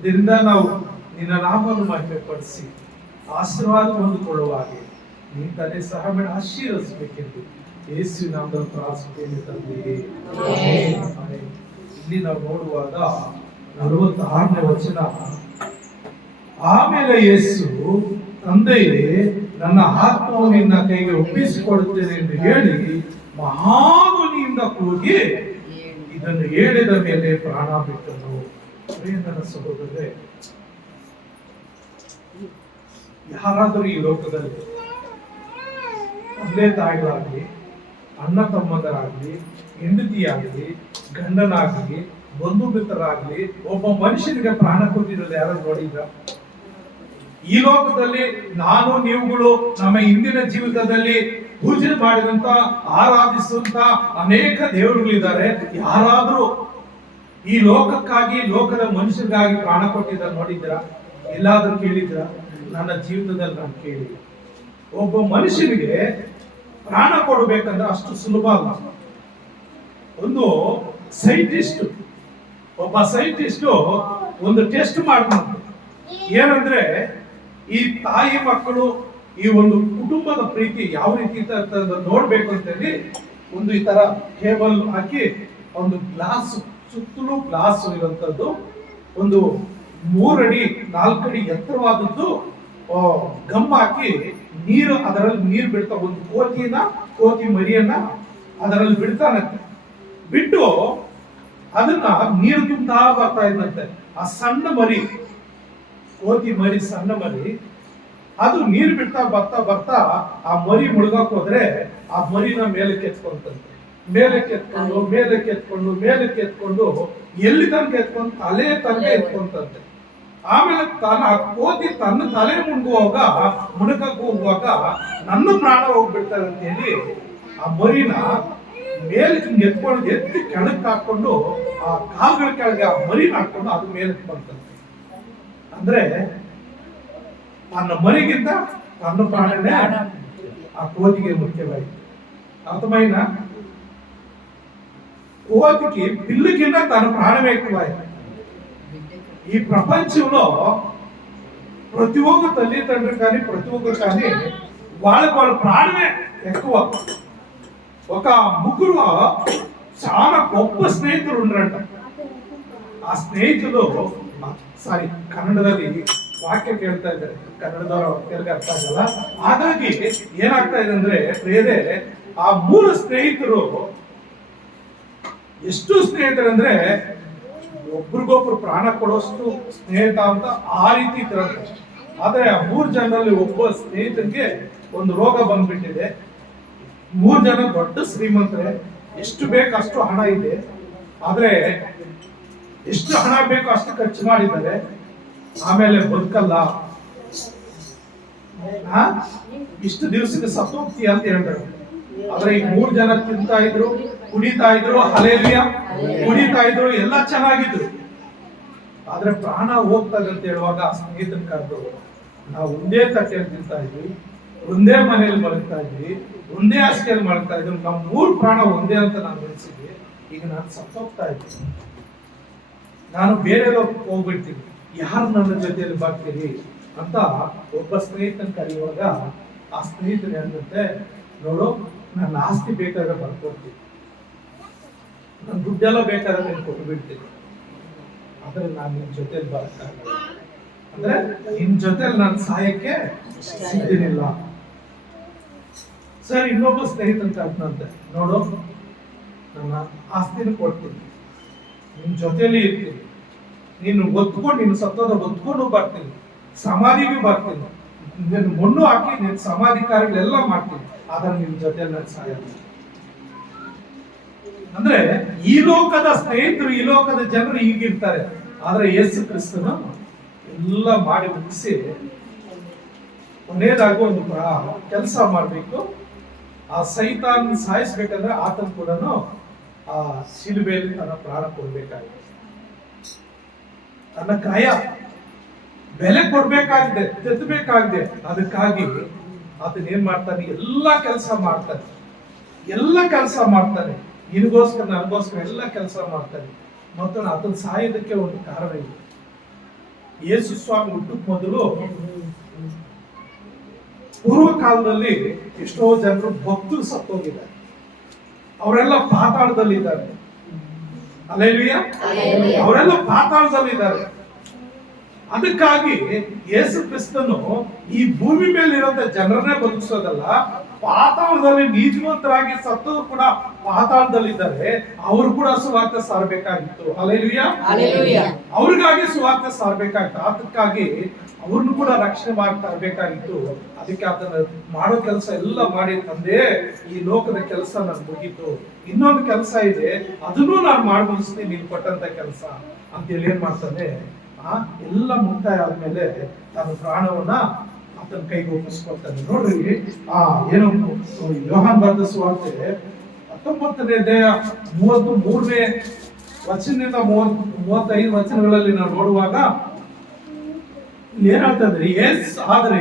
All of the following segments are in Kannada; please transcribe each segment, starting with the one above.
ಇದರಿಂದ ನಾವು ನಿನ್ನ ನಾಮವನ್ನು ಮಹಿಮೆಪಡಿಸಿ ಆಶೀರ್ವಾದ ಹೊಂದಿಕೊಳ್ಳುವ ಹಾಗೆ ನೀನು ತಂದೆ ಸಹ ಬೇಡ ಆಶೀರ್ವದಿಸಬೇಕೆಂದು ಯೇಸು ನಾಮದಲ್ಲಿ ಪ್ರಾರ್ಥಿಸುತ್ತೇನೆ ತಂದೆಯೇ. ಆಮೆನ್. ಇಲ್ಲಿ ನಾವು ನೋಡುವಾಗ 46ನೇ ವಚನ, ಆಮೇಲೆ ಯೇಸು ತಂದೆಯೇ ನನ್ನ ಆತ್ಮವನ್ನು ನಿನ್ನ ಕೈಗೆ ಒಪ್ಪಿಸಿಕೊಡುತ್ತೇನೆ ಎಂದು ಹೇಳಿ ಮಹಾಧ್ವನಿಯಿಂದ ಕೂಗಿ ಇದನ್ನು ಹೇಳಿದ ಮೇಲೆ ಪ್ರಾಣ ಬಿಟ್ಟನು. ನನ್ನ ಸಹೋದರರೇ, ಯಾರಾದರೂ ಈ ಲೋಕದಲ್ಲಿ ತಂದೆ ತಾಯಿಗಳಾಗಲಿ, ಅಣ್ಣ ತಮ್ಮಂದರಾಗಲಿ, ಹೆಂಡತಿಯಾಗಲಿ, ಗಂಡನಾಗಲಿ, ಬಂಧು ಮಿತ್ರರಾಗಲಿ ಒಬ್ಬ ಮನುಷ್ಯನಿಗೆ ಪ್ರಾಣ ಕೊಟ್ಟಿರೋದು ಯಾರು ನೋಡಿದ್ರ? ಈ ಲೋಕದಲ್ಲಿ ನಾನು ನೀವುಗಳು ನಮ್ಮ ಹಿಂದಿನ ಜೀವಿತದಲ್ಲಿ ಪೂಜೆ ಮಾಡಿದಂತ ಆರಾಧಿಸುವಂತ ಅನೇಕ ದೇವರುಗಳಿದ್ದಾರೆ. ಯಾರಾದರೂ ಈ ಲೋಕಕ್ಕಾಗಿ, ಲೋಕದ ಮನುಷ್ಯರಿಗಾಗಿ ಪ್ರಾಣ ಕೊಟ್ಟಿದ್ದಾರೆ ನೋಡಿದ್ರ? ಎಲ್ಲಾದ್ರೂ ಕೇಳಿದ್ರ? ನನ್ನ ಜೀವಿತದಲ್ಲಿ ನಾನು ಕೇಳಿಲ್ಲ. ಒಬ್ಬ ಮನುಷ್ಯನಿಗೆ ಪ್ರಾಣ ಕೊಡಬೇಕಂದ್ರೆ ಅಷ್ಟು ಸುಲಭ ಅಲ್ಲ. ಒಂದು ಸೈಂಟಿಸ್ಟ್, ಒಬ್ಬ ಸೈಂಟಿಸ್ಟ್ ಒಂದು ಟೆಸ್ಟ್ ಮಾಡ್ತಾನೆ. ಏನಂದ್ರೆ ಈ ತಾಯಿ ಮಕ್ಕಳು, ಈ ಒಂದು ಕುಟುಂಬದ ಪ್ರೀತಿ ಯಾವ ರೀತಿ ನೋಡ್ಬೇಕು ಅಂತೇಳಿ ಒಂದು ಈ ತರ ಟೇಬಲ್ ಹಾಕಿ ಒಂದು ಗ್ಲಾಸ್, ಸುತ್ತಲೂ ಗ್ಲಾಸ್ ಇರುವಂತದ್ದು, ಒಂದು 3 ಅಡಿ 4 ಅಡಿ ಎತ್ತರವಾದದ್ದು ಗಮ್ ಹಾಕಿ ನೀರು, ಅದರಲ್ಲಿ ನೀರು ಬಿಡ್ತಾ, ಒಂದು ಕೋತಿ ಮರಿಯನ್ನ ಅದರಲ್ಲಿ ಬಿಡ್ತಾನಂತೆ. ಬಿಟ್ಟು ಅದನ್ನ ನೀರು ತುಂಬಾ ಬರ್ತಾ ಇದ್ದಂತೆ. ಆ ಸಣ್ಣ ಮರಿ, ಕೋತಿ ಮರಿ, ಸಣ್ಣ ಮರಿ, ಅದು ನೀರು ಬಿಡ್ತಾ ಬರ್ತಾ ಬರ್ತಾ ಆ ಮರಿ ಮುಳುಗಕ್ಕೆ ಹೋದ್ರೆ ಆ ಮರಿನ ಮೇಲಕ್ಕೆ ಎತ್ಕೊಂತಂತೆ. ಮೇಲಕ್ಕೆ ಎತ್ಕೊಂಡು ಎಲ್ಲಿ ತನಕ ಎತ್ಕೊಂಡು ತಲೆ ತನಕ ಎತ್ಕೊಂತಂತೆ. ಆಮೇಲೆ ಕೋತಿ ತನ್ನ ತಲೆ ಮುಳುಗಕ್ಕೆ ಹೋಗುವಾಗ ನನ್ನ ಪ್ರಾಣ ಹೋಗ್ಬಿಡ್ತಾರೆ ಅಂತ ಹೇಳಿ ಆ ಮರಿನ ಮೇಲಕ್ಕೆ ಎತ್ತಿ ಕೆಳಕ್ಕೆ ಹಾಕೊಂಡು, ಆ ಕಾಲುಗಳ ಕೆಳಗೆ ಆ ಮರಿನ ಹಾಕೊಂಡು ಅದು ಮೇಲಕ್ಕೆ ಬಂತಂತೆ. ಅಂದ್ರೆ ತನ್ನ ಮರಿಗಿಂತ ತನ್ನ ಪ್ರಾಣನೇ ಆ ಕೋತಿಗೆ ಮುಖ್ಯವಾಯಿತು. ಅರ್ಥಮೈನ? ಕೋತಿಗೆ ಪಿಲ್ಲಕ್ಕಿಂತ ತನ್ನ ಪ್ರಾಣವೇ ఎక్కుವಾಯಿತು. ఈ ప్రపంచంలో ప్రతి ఒక్క తల్లిదండ్రులు కానీ, ప్రతి ఒక్కరు కానీ వాళ్ళ ప్రాణమే ఎక్కువ. ఒక ముగ్గురు చాలా గొప్ప స్నేహితులు ఉండరంట. ಆ ಸ್ನೇಹಿತರು, ಸಾರಿ, ಕನ್ನಡದಲ್ಲಿ ವಾಕ್ಯ ಕೇಳ್ತಾ ಇದ್ದಾರೆ, ಕನ್ನಡದವರು ತೆಲುಗು ಅರ್ಥ ಆಗಲ್ಲ. ಹಾಗಾಗಿ ಏನಾಗ್ತಾ ಇದೆ ಅಂದ್ರೆ, ಬೇರೆ ಆ 3 ಸ್ನೇಹಿತರು ಎಷ್ಟು ಸ್ನೇಹಿತರಂದ್ರೆ ಒಬ್ರಿಗೊಬ್ರು ಪ್ರಾಣ ಕೊಡೋಷ್ಟು ಸ್ನೇಹಿತ ಅಂತ ಆ ರೀತಿ ಇದ್ರಂತೆ. ಆದ್ರೆ ಆ 3 ಜನರಲ್ಲಿ ಒಬ್ಬ ಸ್ನೇಹಿತನಿಗೆ ಒಂದು ರೋಗ ಬಂದ್ಬಿಟ್ಟಿದೆ. 3 ಜನ ದೊಡ್ಡ ಶ್ರೀಮಂತರೇ, ಎಷ್ಟು ಬೇಕು ಅಷ್ಟು ಹಣ ಇದೆ. ಆದ್ರೆ ಎಷ್ಟು ಹಣ ಬೇಕೋ ಅಷ್ಟು ಖರ್ಚು ಮಾಡಿದ್ದಾರೆ. ಆಮೇಲೆ ಬದುಕಲ್ಲ, ಇಷ್ಟು ದಿವಸಕ್ಕೆ ಸತ್ತೋಗ್ತೀಯ ಅಂತ ಹೇಳ್ತಾರೆ. ಆದ್ರೆ ಈ 3 ಜನ ತಿಂತಾ ಇದ್ರು, ಕುಡಿತಾ ಇದ್ರು, ಹಲ್ಲೆಲೂಯಾ ಕುಡಿತಾ ಇದ್ರು, ಎಲ್ಲ ಚೆನ್ನಾಗಿದ್ರು. ಆದ್ರೆ ಪ್ರಾಣ ಹೋಗ್ತದೆ ಅಂತ ಹೇಳುವಾಗ ಆ ಸ್ನೇಹಿತನ ಕರೆದು, ನಾವು ಒಂದೇ ತಟ್ಟೆಯಲ್ಲಿ ತಿಂತಾ ಇದ್ವಿ, ಒಂದೇ ಮನೆಯಲ್ಲಿ ಮಲಗ್ತಾ ಇದ್ವಿ, ಒಂದೇ ಹಾಸಿಗೆಯಲ್ಲಿ ಮಲಗ್ತಾ ಇದ್ವಿ, ನಮ್ಮ 3 ಪ್ರಾಣ ಒಂದೇ ಅಂತ ನಾನು ಅನಿಸಿದ್ವಿ. ಈಗ ನಾನು ಸತ್ತೋಗ್ತಾ ಇದ್ದೀನಿ, ನಾನು ಬೇರೆ ಲೋಕಕ್ಕೆ ಹೋಗ್ಬಿಡ್ತೀನಿ, ಯಾರು ನನ್ನ ಜೊತೆಯಲ್ಲಿ ಬರ್ತೀರಿ ಅಂತ ಒಬ್ಬ ಸ್ನೇಹಿತನ ಕರೆಯುವಾಗ ಆ ಸ್ನೇಹಿತರು ಏನಂತೆ, ನೋಡು, ನನ್ನ ಆಸ್ತಿ ಬೇಕಾದ್ರೆ ಬರ್ಕೊಡ್ತೀನಿ, ನನ್ನ ದುಡ್ಡೆಲ್ಲ ಬೇಕಾದ್ರೆ ನೀನು ಕೊಟ್ಟು ಬಿಡ್ತೀನಿ, ಆದ್ರೆ ನಾನು ನಿನ್ ಜೊತೆಲಿ ಬರಕ್ಕಾಗಲ್ಲ, ಅಂದ್ರೆ ನಿನ್ ಜೊತೆಲಿ ನಾನು ಸಾಯಕ್ಕೆ ಸಿಗ್ತೀನಿಲ್ಲ. ಸರ್, ಇನ್ನೊಬ್ಬ ಸ್ನೇಹಿತನ ಕರೆದಂತೆ, ನೋಡು, ನನ್ನ ಆಸ್ತಿನ ಕೊಡ್ತೀನಿ, ನಿನ್ ಜೊತೆಲಿ ಇರ್ತೀನಿ, ನೀನು ಒತ್ಕೊಂಡು, ನೀನು ಸತ್ತೋದ ಒತ್ಕೊಂಡು ಬರ್ತೀನಿ, ಸಮಾಧಿಗೂ ಬರ್ತೀನಿ, ನಿನ್ನ ಮಣ್ಣು ಹಾಕಿ ನಿನ್ನ ಸಮಾಧಿ ಕಾರ್ಯಗಳೆಲ್ಲ ಮಾಡ್ತೀನಿ, ಆದ್ರೆ ನಿನ್ ಜೊತೆಲಿ ನಾನು ಸಾಯಲ್ಲ. ಅಂದ್ರೆ ಈ ಲೋಕದ ಸ್ನೇಹಿತರು, ಈ ಲೋಕದ ಜನರು ಹೀಗಿರ್ತಾರೆ. ಆದ್ರೆ ಯೇಸು ಕ್ರಿಸ್ತನು ಎಲ್ಲ ಮಾಡಿ ಮುಗಿಸಿ ಕೊನೆಯದಾಗಿ ಒಂದು ಕೆಲಸ ಮಾಡ್ಬೇಕು. ಆ ಸೈತಾನ್ ಸಾಯಿಸ್ಬೇಕಂದ್ರೆ ಆತನ ಕೂಡ ಆ ಶಿಲುಬೆಯಲ್ಲಿ ತನ್ನ ಪ್ರಾಣ ಕೊಡ್ಬೇಕಾಗಿದೆ, ತನ್ನ ಕಾಯ ಬೆಲೆ ಕೊಡ್ಬೇಕಾಗಿದೆ, ತೆತ್ತಬೇಕಾಗಿದೆ. ಅದಕ್ಕಾಗಿ ಆತನ ಏನ್ ಮಾಡ್ತಾನೆ, ಎಲ್ಲಾ ಕೆಲಸ ಮಾಡ್ತಾನೆ, ನಿನಗೋಸ್ಕರ ನನಗೋಸ್ಕರ ಎಲ್ಲ ಕೆಲಸ ಮಾಡ್ತಾನೆ. ಮತ್ತು ಆತನ ಸಾಯೋದಕ್ಕೆ ಒಂದು ಕಾರಣ ಇದೆ. ಯೇಸು ಸ್ವಾಮಿ ಹುಟ್ಟುಕ್ ಮೊದಲು ಪೂರ್ವ ಕಾಲದಲ್ಲಿ ಎಷ್ಟೋ ಜನರು ಭಕ್ತರು ಸತ್ತೋಗಿದ್ದಾರೆ, ಅವರೆಲ್ಲ ಪಾತಾಳದಲ್ಲಿದ್ದಾರೆ. ಹಲ್ಲೆಲೂಯಾ, ಅವರೆಲ್ಲ ಪಾತಾಳದಲ್ಲಿದ್ದಾರೆ. ಅದಕ್ಕಾಗಿ ಯೇಸು ಕ್ರಿಸ್ತನು ಈ ಭೂಮಿ ಮೇಲೆ ಇರುವಂತ ಜನರನ್ನೇ ಬದುಕಿಸೋದಲ್ಲ, ಪಾತಾಳದಲ್ಲಿ ನೀತಿವಂತರಾಗಿ ಸತ್ತವರು ಕೂಡ ಪಾತಾಳದಲ್ಲಿದ್ದಾರೆ, ಅವರು ಕೂಡ ಸುವಾರ್ತೆ ಸಾರಬೇಕಾಗಿತ್ತು. ಹಲ್ಲೆಲೂಯಾ, ಅವ್ರಿಗಾಗಿ ಸುವಾರ್ತೆ ಸಾರಬೇಕಾಗಿತ್ತು. ಅದಕ್ಕಾಗಿ ಅವ್ರನ್ನು ಕೂಡ ರಕ್ಷಣೆ ಮಾಡಿ ತರಬೇಕಾಗಿತ್ತು. ಅದಕ್ಕೆ ಅದನ್ನ ಮಾಡೋ ಕೆಲಸ ಎಲ್ಲ ಮಾಡಿ, ತಂದೆ ಈ ಲೋಕದ ಕೆಲಸ ನನ್ ಮುಗೀತು, ಇನ್ನೊಂದು ಕೆಲಸ ಇದೆ, ಅದನ್ನು ನಾನು ಮಾಡಿ ಮುಗಿಸ್ತೀನಿ ನೀನ್ ಕೊಟ್ಟಂತ ಕೆಲಸ ಅಂತೇಳಿ ಏನ್ ಮಾಡ್ತಾನೆ, ಎಲ್ಲ ಮುಕ್ತಾಯ ಆದ್ಮೇಲೆ ತನ್ನ ಪ್ರಾಣವನ್ನ ಆತನ ಕೈಗೆ ಒಪ್ಪಿಸ್ಕೊಳ್ತಾನೆ. ನೋಡ್ರಿ, ಏನು ಯೋಹಾನ್ ಬರೆದ ಸುವಾರ್ತೆ 19ನೇ ಅಧ್ಯಾಯ 33ನೇ ವಚನದಿಂದ 35 ವಚನಗಳಲ್ಲಿ ನಾವು ನೋಡುವಾಗ ಏನಾಗ್ತದೆ, ಆದ್ರೆ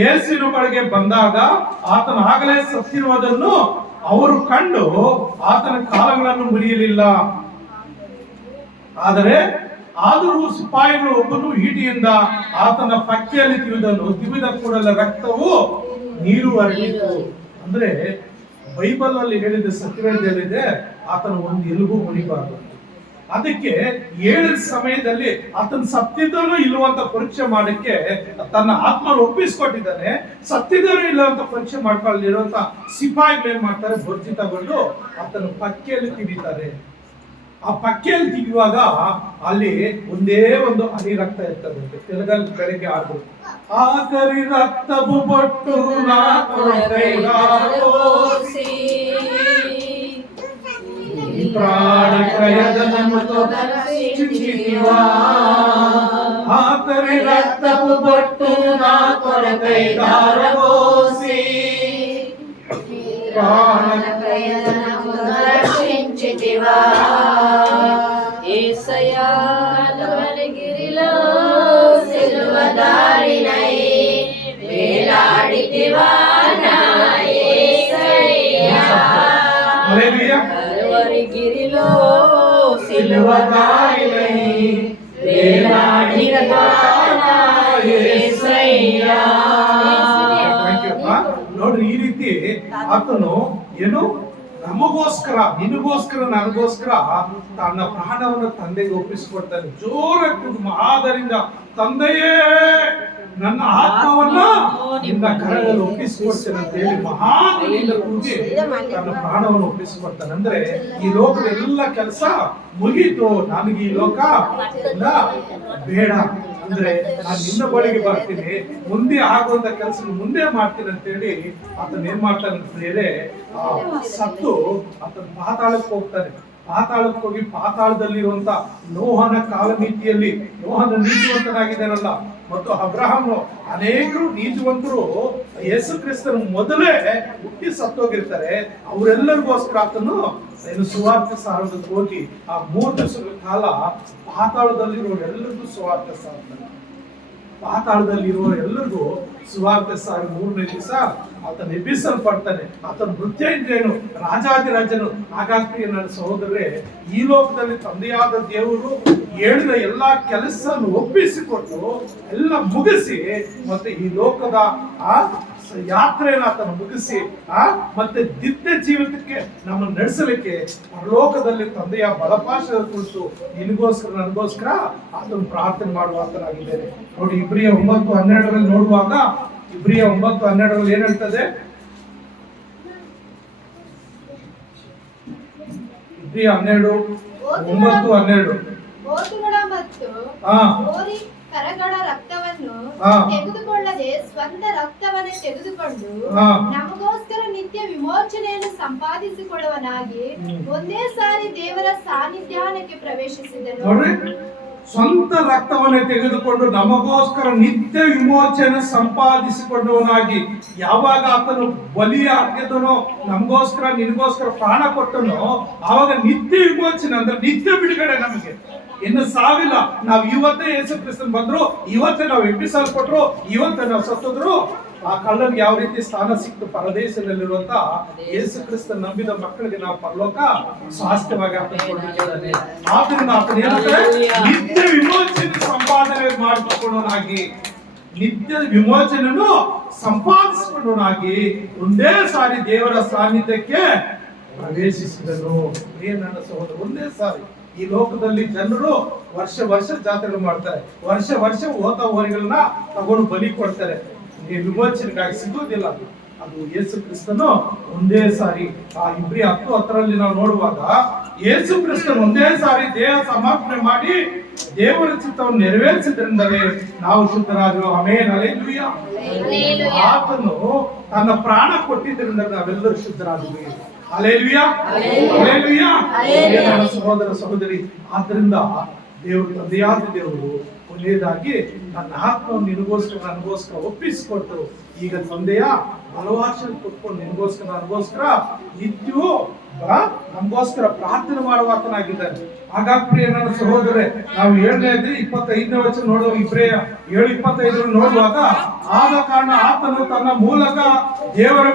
ಯೇಸುವಿನ ಬಳಿಗೆ ಬಂದಾಗ ಆತನ ಆಗಲೇ ಸತ್ತಿರುವುದನ್ನು ಅವರು ಕಂಡು ಆತನ ಕಾಲಗಳನ್ನು ಮುರಿಯಲಿಲ್ಲ. ಆದರೂ ಸಿಪಾಯಿಗಳು ಒಬ್ಬನು ಈಟಿಯಿಂದ ಆತನ ಪಕ್ಕೆಯಲ್ಲಿ ತಿವಿದ ಕೂಡಲೇ ರಕ್ತವು ನೀರು ಹರಿಯಿತು. ಅಂದ್ರೆ ಬೈಬಲ್ ಅಲ್ಲಿ ಹೇಳಿದ ಸತ್ಯವೇದಲ್ಲಿದೆ, ಆತನ ಒಂದು ಎಲುಬು ಮುರಿಬಾರದು. ಅದಕ್ಕೆ 7 ಸಮಯದಲ್ಲಿ ಆತನ ಸತ್ತಿದ್ದನು ಇಲ್ಲವಂತ ಪರೀಕ್ಷೆ ಮಾಡಕ್ಕೆ ತನ್ನ ಆತ್ಮ ಒಪ್ಪಿಸ್ಕೊಟ್ಟಿದ್ದಾನೆ. ಸತ್ತಿದ್ದನು ಇಲ್ಲ ಅಂತ ಪರೀಕ್ಷೆ ಮಾಡ್ಕೊಳ್ಳಿರುವಂತ ಸಿಪಾಯಿಗಳು ಏನ್ ಮಾಡ್ತಾರೆ, ಬೊಜ್ಜಿ ತಗೊಂಡು ಆತನ ಪಕ್ಕೆಯಲ್ಲಿ ತಿವಿತಾರೆ. ಆ ಪಕ್ಕೆಯಲ್ಲಿ ತಿಗುವಾಗ ಅಲ್ಲಿ ಒಂದೇ ಒಂದು ಹನಿ ರಕ್ತ ಇರ್ತದೆ. ತೆಲುಗಲ್ಲಿ ಬೆಳಗ್ಗೆ ಆಡ್ಬೋದು, ಆಕರಿ ರಕ್ತವು ಬೊಟ್ಟು ಆಕರಿ ರಕ್ತವು ಬೊಟ್ಟು ನಾ ಕೊರಕೈದಾರಬೋಸಿ రక్షించితివా యేసయ్యా కలవరిగిరిలో సిలువ దారినై వేలాడితివా నా యేసయ్యా. హల్లెలూయా, కలవరిగిరిలో సిలువ దారినై వేలాడితివా నా యేసయ్యా. ನೋಡ್ರಿ, ಈ ರೀತಿ ಆತನು ಏನು ನಮಗೋಸ್ಕರ, ನಿನಗೋಸ್ಕರ, ನನಗೋಸ್ಕರ ತನ್ನ ಪ್ರಾಣವನ್ನು ತಂದೆಗೆ ಒಪ್ಪಿಸಿಕೊಡ್ತಾನೆ. ಜೋರಾಗಿ ಆದರಿಂದ ತಂದೆಯೇ ನನ್ನ ಆತ್ಮವನ್ನ ನಿನ್ನ ಕರಗಳಲ್ಲಿ ಒಪ್ಪಿಸಿಕೊಡ್ತೇನೆ ಅಂತ ಹೇಳಿ ಮಹಾದಿಂದ ಕೂಗಿ ತನ್ನ ಪ್ರಾಣವನ್ನು ಒಪ್ಪಿಸಿಕೊಡ್ತಾನೆ. ಅಂದ್ರೆ ಈ ಲೋಕದ ಎಲ್ಲ ಕೆಲಸ ಮುಗೀತು, ನನಗೆ ಈ ಲೋಕ ಬೇಡ, ಅಂದ್ರೆ ನಾನು ನಿನ್ನ ಬಳಿಗೆ ಬರ್ತೀನಿ, ಮುಂದೆ ಆಗುವಂತ ಕೆಲಸ ಮುಂದೆ ಮಾಡ್ತೀನಿ ಅಂತ ಹೇಳಿ ಆತನ ಏನ್ ಮಾಡ್ತಾನೆ ಅಂದ್ರೆ ಸತ್ತು ಆತನ ಪಾತಾಳಕ್ಕೆ ಹೋಗ್ತಾನೆ. ಪಾತಾಳಕ್ಕೆ ಹೋಗಿ ಪಾತಾಳದಲ್ಲಿರುವಂತ ನೋಹನ ಕಾಲಮಿತಿಯಲ್ಲಿ ನೋಹನ ನೀತಿವಂತನಾಗಿದ್ದಾನಲ್ಲ, ಮತ್ತು ಅಬ್ರಹಾಮ್ ಅನೇಕರು ನೀತಿವಂತರು ಯೇಸು ಕ್ರಿಸ್ತನ ಮೊದಲೇ ಹುಟ್ಟಿ ಸತ್ತೋಗಿರ್ತಾರೆ. ಅವರೆಲ್ಲರಿಗೋಸ್ಕರ ಆತನು ಸುವಾರ್ತೆ ಸಾರೋದಕ್ಕೆ ಹೋಗಿ ಆ 3 ದಿವಸಗಳ ಕಾಲ ಪಾತಾಳದಲ್ಲಿರುವ ಎಲ್ಲರಿಗೂ ಸುವಾರ್ತೆ ಸಾರ್ತಾನೆ. ಪಾತಾಳದಲ್ಲಿರುವ ಎಲ್ಲರಿಗೂ ಸುವಾರ್ತೆ ಸಾರಿ 3ನೇ ದಿವಸ ಆತನ ಎಬ್ಬಿಸಲ್ಪಡ್ತಾನೆ. ಆತನ ಮೃತ್ಯುಂಜಯನು, ರಾಜಾದಿರಾಜನು. ಹಾಗಾಗಿ ನನ್ನ ಸಹೋದರರೇ, ಈ ಲೋಕದಲ್ಲಿ ತಂದೆಯಾದ ದೇವರು ಹೇಳಿದ ಎಲ್ಲಾ ಕೆಲಸ ಒಪ್ಪಿಸಿಕೊಟ್ಟು ಎಲ್ಲ ಮುಗಿಸಿ ಮತ್ತೆ ಈ ಲೋಕದ ಆ ಯಾತ್ರೆಯನ್ನು ಆತನ ಮುಗಿಸಿ ಮತ್ತೆ ನಿತ್ಯ ಜೀವಿತಕ್ಕೆ ನಮ್ಮನ್ನು ನಡೆಸಲಿಕ್ಕೆ ಪರಲೋಕದಲ್ಲಿ ತಂದೆಯ ಬಲಪಾಶದ ಕುರಿತು ನಿನಗೋಸ್ಕರ ನನಗೋಸ್ಕರ ಆತನ ಪ್ರಾರ್ಥನೆ ಮಾಡುವ ಆತನಾಗಿದ್ದೇನೆ. ನೋಡಿ, ಇಬ್ರಿಯ 9:12 ನೋಡುವಾಗ, ಇಬ್ರಿಯ 9:12 ಏನ್ ಹೇಳ್ತದೆ? ಇಬ್ರಿಯ 12:9 ಕರಗಳ ರಕ್ತವನ್ನು ತೆಗೆದುಕೊಳ್ಳದೆ ಸ್ವಂತ ರಕ್ತವನ್ನೇ ತೆಗೆದುಕೊಂಡು ನಮಗೋಸ್ಕರ ನಿತ್ಯ ವಿಮೋಚನೆಯನ್ನು ಸಂಪಾದಿಸಿಕೊಳ್ಳುವನಾಗಿ ಒಂದೇ ಸಾರಿ ದೇವರ ಸಾನ್ನಿಧ್ಯಾನಕ್ಕೆ ಪ್ರವೇಶಿಸಿದನು. ಸ್ವಂತ ರಕ್ತವನ್ನೇ ತೆಗೆದುಕೊಂಡು ನಮಗೋಸ್ಕರ ನಿತ್ಯ ವಿಮೋಚನೆ ಸಂಪಾದಿಸಿಕೊಂಡವನಾಗಿ, ಯಾವಾಗ ಆತನು ಬಲಿಯಾಗಿದ್ದನೋ, ನಮಗೋಸ್ಕರ ನಿನಗೋಸ್ಕರ ಪ್ರಾಣ ಕೊಟ್ಟನೋ, ಆವಾಗ ನಿತ್ಯ ವಿಮೋಚನೆ ಅಂದ್ರೆ ನಿತ್ಯ ಬಿಡುಗಡೆ ನಮಗೆ. ಇನ್ನು ಸಾವಿಲ್ಲ. ನಾವು ಇವತ್ತೇ ಯೇಸು ಕ್ರಿಸ್ತನ್ ಬಂದ್ರು, ಇವತ್ತೇ ನಾವು ಎಬ್ಬಿಸಲ್ಪಟ್ರು, ಇವತ್ತೇ ನಾವು ಸತ್ತೋದ್ರು, ಆ ಕಳ್ಳನಿಗೆ ಯಾವ ರೀತಿ ಸ್ಥಾನ ಸಿಕ್ತು ಪರದೇಶದಲ್ಲಿರುವಂತ ಯೇಸು ಕ್ರಿಸ್ತನ್ ನಂಬಿದ ಮಕ್ಕಳಿಗೆ ನಾವು ಪರಲೋಕ ಸ್ವಾಸ್ಥ್ಯವಾಗಿ ಆತನಿಗೆ. ಆದ್ರಿಂದ ಆತನ ಏನಂದ್ರೆ ನಿತ್ಯ ವಿಮೋಚನೆ ಸಂಪಾದನೆ ಮಾಡಿಕೊಂಡವನಾಗಿ, ನಿತ್ಯ ವಿಮೋಚನೆಯನ್ನು ಸಂಪಾದಿಸಿಕೊಂಡವನಾಗಿ ಒಂದೇ ಸಾರಿ ದೇವರ ಸಾನ್ನಿಧ್ಯಕ್ಕೆ ಪ್ರವೇಶಿಸಿದನು. ನನ್ನ ಸಹೋದರ, ಒಂದೇ ಸಾರಿ ಈ ಲೋಕದಲ್ಲಿ ಜನರು ವರ್ಷ ಜಾತ್ರೆ ಮಾಡ್ತಾರೆ, ವರ್ಷ ಹೋತ ಹೋರಿಗಳನ್ನ ತಗೊಂಡು ಬಲಿ ಕೊಡ್ತಾರೆ. ವಿಮೋಚನೆಗಾಗಿ ಸಿಗೋದಿಲ್ಲ. ಅದು ಯೇಸು ಕ್ರಿಸ್ತನು ಒಂದೇ ಸಾರಿ ಆ ಇಬ್ರಿ 10:10 ನಾವು ನೋಡುವಾಗ ಯೇಸು ಕ್ರಿಸ್ತನು ಒಂದೇ ಸಾರಿ ದೇಹ ಸಮರ್ಪಣೆ ಮಾಡಿ ದೇವರ ಚಿತ್ತವನ್ನು ನೆರವೇರಿಸಿದ್ರಿಂದಲೇ ನಾವು ಶುದ್ಧರಾದರು. Amen, hallelujah. ಆತನು ತನ್ನ ಪ್ರಾಣ ಕೊಟ್ಟಿದ್ದರಿಂದ ನಾವೆಲ್ಲರೂ ಶುದ್ಧರಾದ್ವಿ. Hallelujah, hallelujah. ನನ್ನ ಸಹೋದರ ಸಹೋದರಿ, ಆದ್ರಿಂದ ದೇವರು, ತಂದೆಯಾದ ದೇವರು ಕೊನೆಯದಾಗಿ ನನ್ನ ಆತ್ಮವನ್ನು ನನಗೋಸ್ಕರ ಒಪ್ಪಿಸಿಕೊಟ್ಟು ಈಗ ತಂದೆಯ ಬಲವಾಕ್ಷ ಕೊಟ್ಕೊಂಡು ನನಗೋಸ್ಕರ ನಿತ್ಯವೂ ನಮಗೋಸ್ಕರ ಪ್ರಾರ್ಥನೆ ಮಾಡುವಾತನಾಗಿದ್ದಾನೆ. ಹಾಗಾಗಿ ಪ್ರಿಯ ನನ್ನ ಸಹೋದರೇ, ನಾವು 7:25 ವಚನ ನೋಡುವ, ಇಬ್ರಿಯ 7:25 ನೋಡುವಾಗ, ಆದ ಕಾರಣ ಆತನು ತನ್ನ ಮೂಲಕ ದೇವರ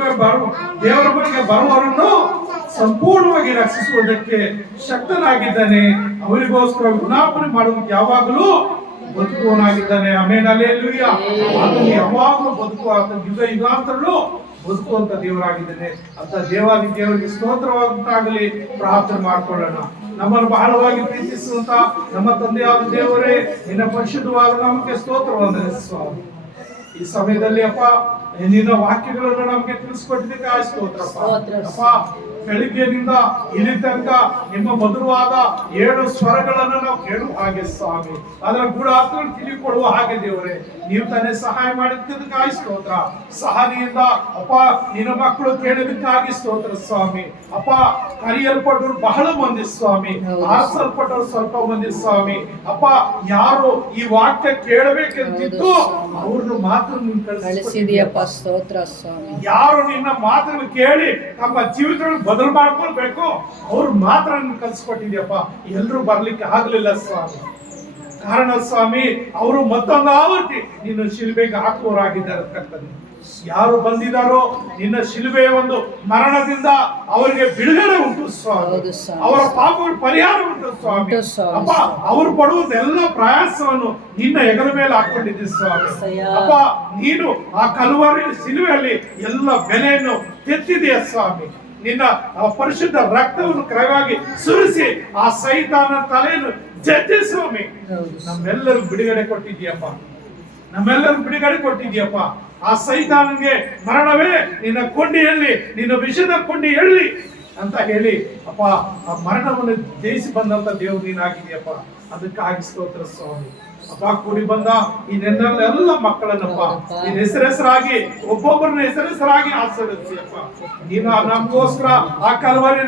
ಬಳಿಗೆ ಬರುವವರನ್ನು ಸಂಪೂರ್ಣವಾಗಿ ರಕ್ಷಿಸುವುದಕ್ಕೆ ಶಕ್ತನಾಗಿದ್ದಾನೆ. ಅವರಿಗೋಸ್ಕರ ವಿಜ್ಞಾಪನೆ ಮಾಡುವುದಕ್ಕೆ ಯಾವಾಗಲೂ ಬದುಕುವನಾಗಿದ್ದಾನೆ. Amen, hallelujah. ಆತನು ಯಾವಾಗಲೂ ಬದುಕುವ, ಯುಗ ಯುಗಾಂತರಗಳು ಬದುಕುವಂತ ದೇವರಾಗಿದ್ದಾನೆ. ಅಂತ ದೇವಾದಿ ದೇವರಿಗೆ ಸ್ತೋತ್ರವಾಗುತ್ತಾಗಲಿ. ಪ್ರಾರ್ಥನೆ ಮಾಡ್ಕೊಳ್ಳೋಣ. ನಮ್ಮನ್ನು ಬಹಳವಾಗಿ ಪ್ರೀತಿಸುವಂತ ನಮ್ಮ ತಂದೆಯಾದ ದೇವರೇ, ನಿನ್ನ ಪರಿಶುದ್ಧವಾದ ನಮಗೆ ಸ್ತೋತ್ರವಾದ ಸ್ವಾಮಿ. ಈ ಸಮಯದಲ್ಲಿ ಅಪ್ಪ ನಿನ್ನ ವಾಕ್ಯಗಳನ್ನು ನಮಗೆ ತಿಳಿಸ್ಕೊಟ್ಟಿದ್ದಕ್ಕೆ ಸ್ತೋತ್ರಪ್ಪ. ಅಪ್ಪ, ಬೆಳಿಗ್ಗೆನಿಂದ ಇಲ್ಲಿ ತನಕ ನಿಮ್ಮ ಮಧುರವಾದ 7 ಸ್ವರಗಳನ್ನು ನಾವು ಕೇಳುವ ಹಾಗೆ ಸ್ವಾಮಿ, ಅದರ ಗೂಢಾರ್ಥಗಳನ್ನು ತಿಳಿದುಕೊಳ್ಳುವ ಹಾಗೆ ದೇವರೇ, ನೀವು ತಾನೇ ಸಹಾಯ ಮಾಡಿದ್ದಕ್ಕಾಗಿ ಸ್ತೋತ್ರ. ಸಹನೆಯಿಂದ ಅಪ್ಪ ನಿನ್ನ ಮಕ್ಕಳು ಕೇಳಿದಕ್ಕಾಗಿ ಸ್ತೋತ್ರ ಸ್ವಾಮಿ. ಅಪ್ಪ, ಕರೆಯಲ್ಪಟ್ಟರು ಬಹಳ ಮಂದಿ ಸ್ವಾಮಿ, ಆರಿಸಲ್ಪಟ್ಟರು ಸ್ವಲ್ಪ ಮಂದಿ ಸ್ವಾಮಿ. ಅಪ್ಪ, ಯಾರು ಈ ವಾಕ್ಯ ಕೇಳಬೇಕೆಂತಿದ್ದು ಅವ್ರನ್ನು ಮಾತ್ರ ನೀನು ಕಳಿಸಿದೀಯಪ್ಪ. ಸ್ತೋತ್ರ ಸ್ವಾಮಿ. ಯಾರು ನಿನ್ನ ಮಾತನ್ನು ಕೇಳಿ ತಮ್ಮ ಜೀವಿತಗಳನ್ನು ಬದಲು ಮಾಡ್ಕೊಳ್ಬೇಕು ಅವ್ರು ಮಾತ್ರ ಕಲ್ಸ್ಕೊಟ್ಟಿದ್ಯಪ್ಪ. ಎಲ್ರು ಬರ್ಲಿಕ್ಕೆ ಆಗ್ಲಿಲ್ಲ ಸ್ವಾಮಿ. ಕಾರಣ ಸ್ವಾಮಿ, ಅವರು ಮತ್ತೊಂದು ಆವರ್ತಿ ನಿನ್ನ ಶಿಲುಬೆಗೆ ಹಾಕುವವರಾಗಿದ್ದಾರೆ ಕರ್ತನೆ. ಯಾರು ಬಂದಿದ್ದಾರೋ ನಿನ್ನ ಶಿಲುಬೆಯ ಒಂದು ಮರಣದಿಂದ ಅವರಿಗೆ ಬಿಡುಗಡೆ ಉಂಟು ಸ್ವಾಮಿ, ಅವರ ಪಾಪಗಳ ಪರಿಹಾರ ಉಂಟು ಸ್ವಾಮಿ. ಅಪ್ಪ, ಅವರು ಪಡುವುದೆಲ್ಲ ಪ್ರಯಾಸವನ್ನು ನಿನ್ನ ಹೆಗಲ ಮೇಲೆ ಹಾಕೊಂಡಿದ್ದೆ ಸ್ವಾಮಿ. ಅಪ್ಪ, ನೀನು ಆ ಕಲ್ವಾರಿ ಶಿಲುಬೆಯಲ್ಲಿ ಎಲ್ಲ ಬೆಲೆಯನ್ನು ತೆತ್ತಿದೆಯ ಸ್ವಾಮಿ. ನಿನ್ನ ಪರಿಶುದ್ಧ ರಕ್ತವನ್ನು ಕ್ರಯವಾಗಿ ಸುರಿಸಿ ಆ ಸೈತಾನ ತಲೆಯನ್ನು ಜಜ್ಜಿ ಸ್ವಾಮಿ ನಮ್ಮೆಲ್ಲರೂ ಬಿಡುಗಡೆ ಕೊಟ್ಟಿದ್ಯಪ್ಪ. ನಮ್ಮೆಲ್ಲರೂ ಬಿಡುಗಡೆ ಕೊಟ್ಟಿದ್ಯಪ್ಪ. ಆ ಸೈತಾನಿಗೆ ಮರಣವೇ ನಿನ್ನ ಕೊಂಡಿಯಲ್ಲಿ, ನಿನ್ನ ವಿಷದ ಕೊಂಡಿಯಲ್ಲಿ ಅಂತ ಹೇಳಿ ಅಪ್ಪ, ಆ ಮರಣವನ್ನು ಜಯಿಸಿ ಬಂದಂತ ದೇವರು ನೀನಾಗಿದೆಯಪ್ಪ. ಅದಕ್ಕಾಗಿ ಸ್ತೋತ್ರ ಸ್ವಾಮಿ. ಅಪ್ಪ, ಕೂಡಿ ಬಂದ ಈ ನೆನ್ನೆಲ್ಲ ಮಕ್ಕಳನ್ನಪ್ಪ ನಿನ್ನ ಹೆಸರಾಗಿ ಒಬ್ಬೊಬ್ಬರನ್ನ ಹೆಸರಾಗಿ ಆಶೀರ್ವದಿಸಿಯಪ್ಪ. ನೀನು ನಮಗೋಸ್ಕರ ಆ ಕಲ್ವಾರಿ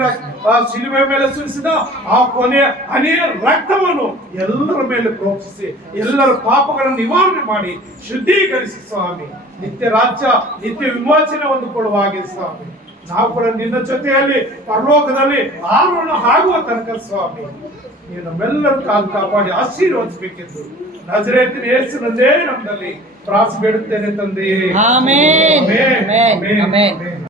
ಶಿಲುಬೆ ಮೇಲೆ ಸುರಿಸಿದ ಆ ಕೊನೆಯ ಹನಿಯ ರಕ್ತವನ್ನು ಎಲ್ಲರ ಮೇಲೆ ಪ್ರೋಕ್ಷಿಸಿ ಎಲ್ಲರ ಪಾಪಗಳನ್ನು ನಿವಾರಣೆ ಮಾಡಿ ಶುದ್ಧೀಕರಿಸಿ ಸ್ವಾಮಿ. ನಿತ್ಯ ರಾಜ್ಯ, ನಿತ್ಯ ವಿಮೋಚನೆ ಹೊಂದಿಕೊಳ್ಳುವ ಹಾಗೆ ಸ್ವಾಮಿ, ನಾವು ಕೂಡ ನಿನ್ನ ಜೊತೆಯಲ್ಲಿ ಪರಲೋಕದಲ್ಲಿ ಆರೋಹಣ ಆಗುವ ತನಕ ಸ್ವಾಮಿ ನೀನು ನಮ್ಮೆಲ್ಲರೂ ಕಾಪಾಡಿ ಆಶೀರ್ವದಿಸಬೇಕೆಂದು ನಜರೇತಿನ ಯೇಸುವಿನ ನಾಮದಲ್ಲಿ ಪ್ರಾರ್ಥಿಸಿ ಬೇಡುತ್ತೇನೆ ತಂದೆಯೇ. Amen, amen, amen.